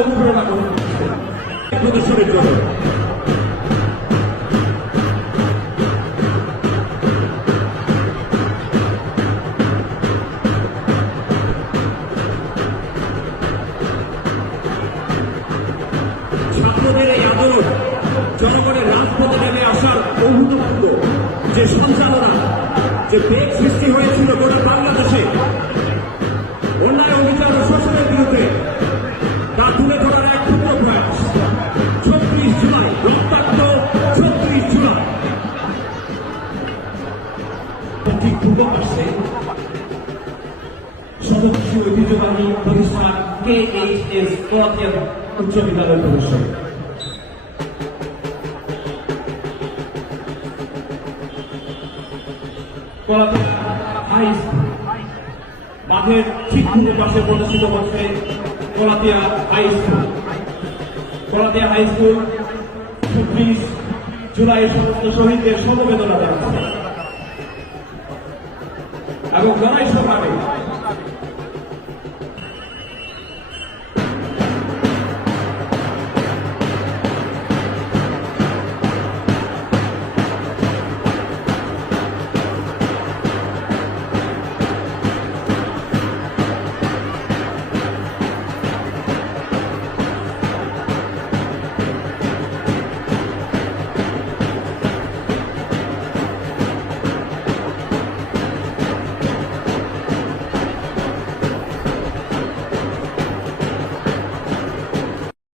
অনুপ্রেরণা প্রদর্শনের জন্য। ছাত্রদের এই আন্দোলন জনগণের রাজপথে নেমে আসার অভূতপূর্ব যে সঞ্চালনা, যে বেগ সৃষ্টি হয়েছিল গোটা বাংলাদেশে অন্যায় অভিযান ও শোষণের বিরুদ্ধে, তা তুলে ধরার এক ক্ষুদ্র প্রয়াস। 36 জুলাই, রক্তাক্ত 36 জুলাই। ঠিক পূর্ব পাশে সদস্য ঐতিহ্যবাহী প্রতিষ্ঠান KHS কলাতিয়া উচ্চ বিদ্যালয় প্রদর্শন। কলাতিয়া হাই স্কুল মাঠের ঠিক পূর্ব পাশে প্রদর্শিত হচ্ছে Kalatia high school. Kalatia high school 36 July সমস্ত শহীদদের সমবেদনা জানাচ্ছে এবং লড়াই সংগ্রামে